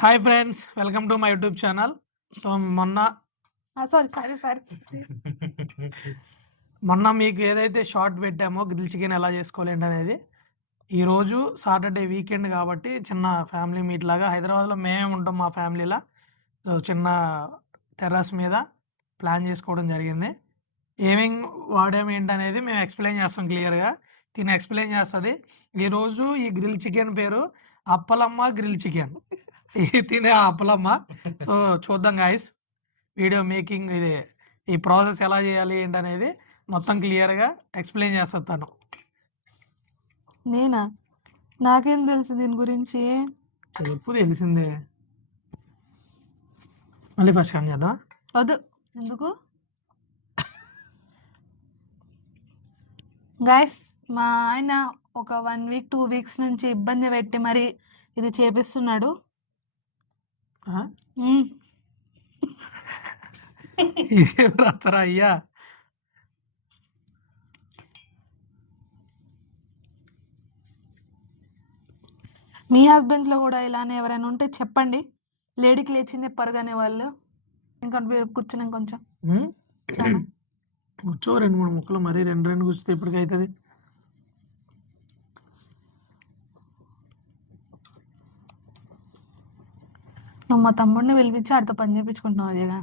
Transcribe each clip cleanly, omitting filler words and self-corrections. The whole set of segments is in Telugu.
Hi friends, welcome to my YouTube channel. So sorry. మొన్న మీకు ఏదైతే షార్ట్ పెట్టామో గ్రిల్ చికెన్ ఎలా చేసుకోవాలి అనేది, ఈరోజు సాటర్డే వీకెండ్ కాబట్టి చిన్న ఫ్యామిలీ మీట్ లాగా హైదరాబాద్లో మేమే ఉంటాం మా ఫ్యామిలీలా. సో చిన్న టెర్రస్ మీద ప్లాన్ చేసుకోవడం జరిగింది. ఏమేమి వాడాము ఏంటనేది మేము ఎక్స్ప్లెయిన్ చేస్తాం క్లియర్గా. తిని ఎక్స్ప్లెయిన్ చేస్తుంది. ఈరోజు ఈ గ్రిల్ చికెన్ పేరు అప్పలమ్మ గ్రిల్ చికెన్. తినే అప్పలమ్మ. సో చూద్దాం గాయస్, వీడియో మేకింగ్ ఇది ఈ ప్రాసెస్ ఎలా చేయాలి ఏంటనేది మొత్తం క్లియర్గా ఎక్స్ప్లెయిన్ చేస్తాను. నేనా? నాకేం తెలుసు దీని గురించి? చెప్పు, తెలిసిందే. మళ్ళీ ఫస్ట్ కాన్ చేద్దాం. వద్దు, ఎందుకు? గైస్, మా ఆయన ఒక 1 వీక్ 2 వీక్స్ నుంచి ఇబ్బంది పెట్టి మరి ఇది చేపిస్తున్నాడు. రాస్తారా అయ్యా? మీ హస్బెండ్స్ లో కూడా ఇలానే ఎవరైనా ఉంటే చెప్పండి. లేడీకి లేచింది పరగానే వాళ్ళు. ఇంకా కూర్చున్నాం కొంచెం కూర్చో, 2-3 ముక్కలు మరి 2 కూర్చుంటే ఎప్పటికైతుంది. నువ్వు మా తమ్ముడిని పిలిపించి ఆడితో పని చేయించుకుంటున్నావు అదేగా.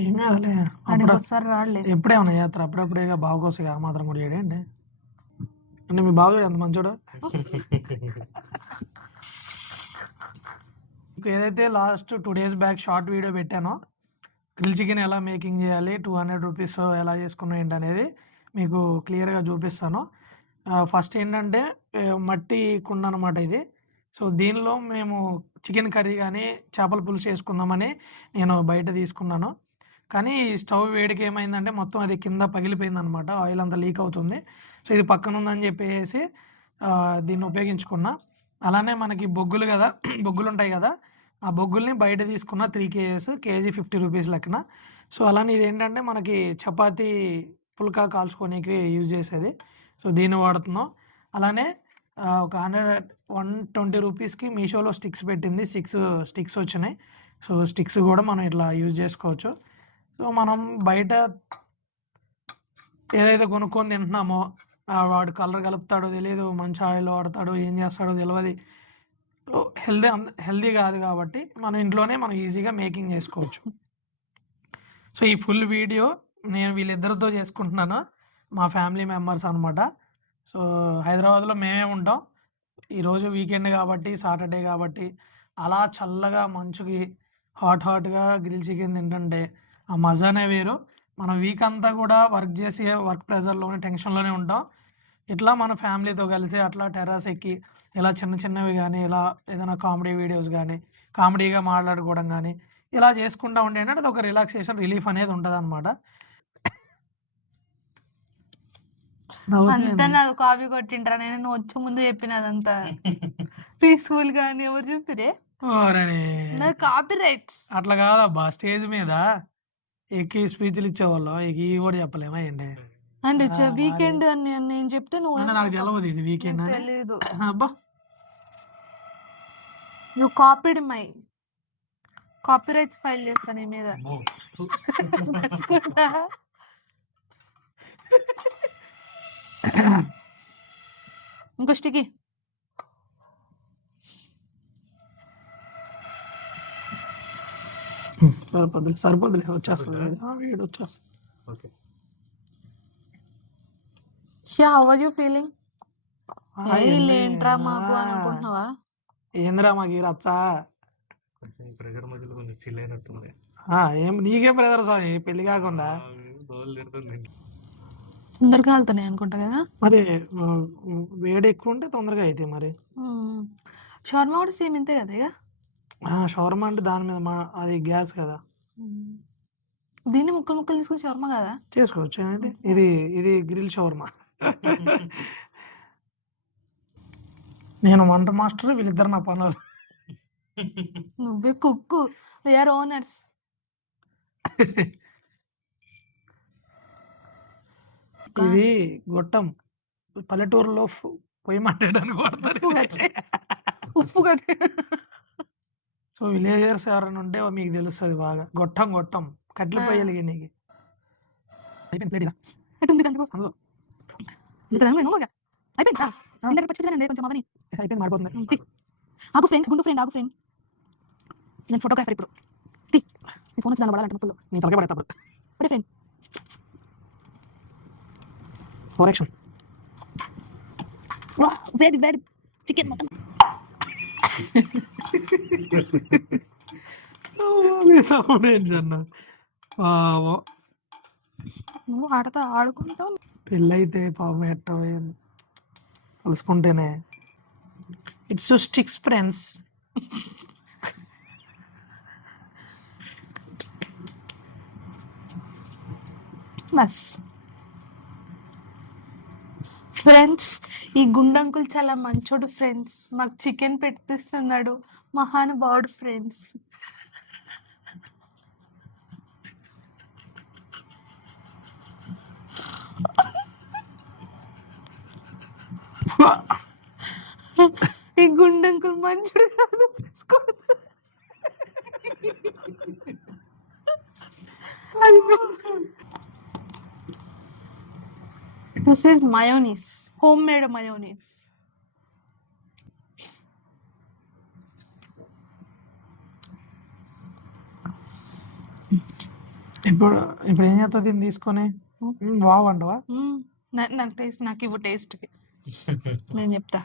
ఏం కాదులే, ఒకసారి రాడలేదు. ఎప్పుడేమన్నా చేస్తారు, అప్పుడప్పుడే బావ కోసం ఆ మాత్రం కూడా చేయడండి. అంటే మీ బావ ఎంత మంచోడు. ఏదైతే last 2 days back short video పెట్టానో, గ్రిల్ చికెన్ ఎలా మేకింగ్ చేయాలి, 200 రూపీస్ ఎలా చేసుకున్నా ఏంటనేది మీకు క్లియర్గా చూపిస్తాను. ఫస్ట్ ఏంటంటే మట్టి కుండ అనమాట ఇది. సో దీనిలో మేము చికెన్ కర్రీ కానీ చేపల పులుసు చేసుకుందామని నేను బయట తీసుకున్నాను. కానీ స్టవ్ వేడికి ఏమైందంటే మొత్తం అది కింద పగిలిపోయింది అనమాట. ఆయిల్ అంతా లీక్ అవుతుంది. సో ఇది పక్కన ఉందని చెప్పేసి దీన్ని ఉపయోగించుకున్నా. అలానే మనకి బొగ్గులు కదా, బొగ్గులు ఉంటాయి కదా, ఆ బొగ్గుల్ని బయట తీసుకున్న 3 kgs, కేజీ 50 రూపీస్ లెక్కన. సో అలానే ఇది ఏంటంటే మనకి చపాతీ పుల్కా కాల్చుకోనికి యూజ్ చేసేది. సో దీన్ని వాడుతున్నాం. అలానే ఒక 120 రూపీస్కి మీషోలో స్టిక్స్ పెట్టింది, 6 స్టిక్స్ వచ్చినాయి. సో స్టిక్స్ కూడా మనం ఇట్లా యూజ్ చేసుకోవచ్చు. సో మనం బయట ఏదైతే కొనుక్కొని తింటున్నామో వాడు కలర్ కలుపుతాడో తెలియదు, మంచి ఆయిల్ వాడతాడో ఏం చేస్తాడో తెలియదు. హెల్దీ కాదు కాబట్టి మన ఇంట్లోనే మనం ఈజీగా మేకింగ్ చేసుకోవచ్చు. సో ఈ ఫుల్ వీడియో నేను వీళ్ళిద్దరితో చేసుకుంటున్నాను, మా ఫ్యామిలీ మెంబర్స్ అనమాట. సో హైదరాబాద్లో మేమే ఉంటాం. ఈరోజు వీకెండ్ కాబట్టి, సాటర్డే కాబట్టి అలా చల్లగా మంచుకి హాట్గా గ్రిల్ చికెన్ తింటుంటే ఆ మజానే వేరు. మనం వీక్ అంతా కూడా వర్క్ చేసి వర్క్ ప్రెజర్లోనే టెన్షన్లోనే ఉంటాం. ఇట్లా మన ఫ్యామిలీతో కలిసి అట్లా టెర్రస్ ఎక్కి ఇలా చిన్నవి కానీ, ఇలా ఏదైనా కామెడీ వీడియోస్ కానీ, కామెడీగా మాట్లాడుకోవడం కానీ ఇలా చేసుకుంటూ ఉంటే ఏంటంటే అది ఒక రిలాక్సేషన్, రిలీఫ్ అనేది ఉంటుంది అనమాట. అంతా నాకు కాపీ కొట్టింటారా? నేను వచ్చే ముందు చెప్పిన అదంతా పీస్ఫుల్ గా అని ఎవరు చూపిరే? కాపీ రైట్స్ అట్లా కాదబ్బా, స్టేజ్ మీద ఎక్కి స్పీచ్లు ఇచ్చేవాళ్ళం, ఇవి కూడా చెప్పలేమా ఏంటి? అంటే వీకెండ్ అని నేను చెప్తే నువ్వు నాకు తెలియదు ఇది వీకెండ్ తెలీదు. అబ్బా, నువ్వు copied my copyrights file చేస్తా నీ మీద. ఇంకో స్టికి సరిపోద్దులే, వచ్చేస్తుంది వేడి వచ్చేస్తుంది. How are you feeling? ఏంట్రా మాకు అని అనుకుంటున్నావా? ఏంద్రా మాకు ఈ రచ్చా? ప్రెజర్ మధ్యలో కొంచెం చిల్ అయినట్టుంది. ఏం నీకే బ్రదర్ స్వామి, పెళ్లి కాకుండా తొందరగా వెళ్తున్నాయి అనుకుంటా కదా. మరి వేడి ఎక్కువ ఉంటే తొందరగా అయితే మరి. షవర్మా కూడా సేమ్ ఇంతే కదా. షవర్మా అంటే దాని మీద అది గ్యాస్ కదా, దీన్ని ముక్కలు తీసుకుని షవర్మా కదా చేసుకోవచ్చు. అంటే ఇది గ్రిల్ షవర్మా. నేను వంట మాస్టర్, వీళ్ళిద్దరు నా పనులు. నువ్వే కుక్కు, వీఆర్ ఓనర్స్. ఇది గొట్టం, పల్లెటూరులో పొయ్యి మాట్లాడడానికి వాడతారు. ఉప్పు కదా. సో విలేజర్స్ ఎవరైనా ఉంటే మీకు తెలుస్తుంది బాగా. గొట్టం గొట్టం కట్లు ఆ. పొయ్యలిగి నీకు అయిపోయింది ప్లేట్ ఇక. ఎటుంది అందుకు అందులో అయిపోయిందా ఇందాక పచ్చిమిరపకాయలు కొంచెం అవని అయిపోయింది మాడిపోతుంది. తి. ఆగు ఫ్రెండ్స్ గుండు ఫ్రెండ్ ఆగు ఫ్రెండ్ నేను ఫోటోగ్రాఫర్ ఇప్పుడు తి నీ ఫోన్ వచ్చి దాని పడాలంటే ముక్కుల్లో నేను తలకే పడేస్తా పడే ఫ్రెండ్ ఫోరెక్షన్. వా వేడి వేడి చికెన్ మొత్తం అన్న పాపం నువ్వు ఆడతా ఆడుకుంటావు పెళ్ళైతే పాపం ఎట్ట కలుసుకుంటేనే it's sticks friends. Bus friends ఈ గుండంకుల్ చాలా మంచోడు ఫ్రెండ్స్ మాకు చికెన్ పెట్టిస్తున్నాడు మహానుభావుడు ఫ్రెండ్స్ ఈ గుండంకుల్ మంచోడు కాదు This is mayonnaise, homemade mayonnaise. ఇప్పుడు ఇప్పుడు ఏం చేస్తా దీన్ని తీసుకొని వావ్ అంటవా? నాకు టేస్ట్ నాకు ఇవ్వు టేస్ట్కి నేను చెప్తా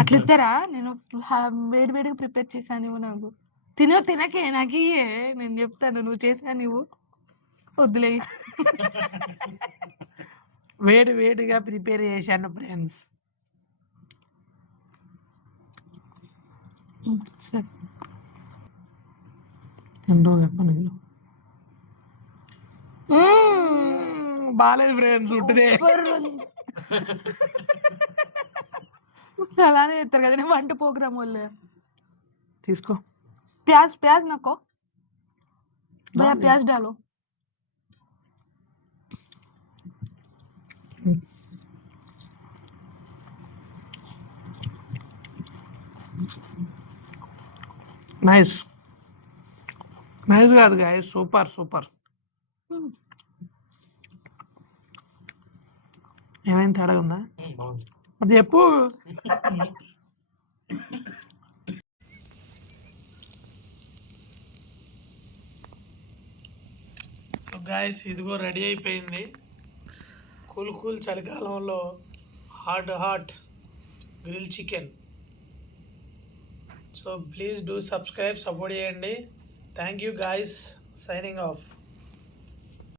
అట్లా ఇస్తారా నేను వేడి వేడిగా ప్రిపేర్ చేశాను నువ్వు నాకు తినకే నాకు ఇయ్యే నేను చెప్తాను నువ్వు చేసా నువ్వు వద్దులే వేడి వేడిగా ప్రిపేర్ చేశాను ఫ్రెండ్స్. సరే బాలేదు ఫ్రెండ్స్ ఉంటుందే అలానే చేస్తారు కదా నేను వంట ప్రోగ్రామ్ వాళ్ళు తీసుకో. प्याज प्याज नको भैया प्याज डालो నైస్ నైస్ కాదు గాయస్ సూపర్ సూపర్. ఏమైనా తేడా ఉందా అది చెప్పు. సో గాయస్ ఇదిగో రెడీ అయిపోయింది. కూల్ కూల్ చలికాలంలో hot grill chicken. So please do subscribe, support చేయండి. Thank you guys, signing of.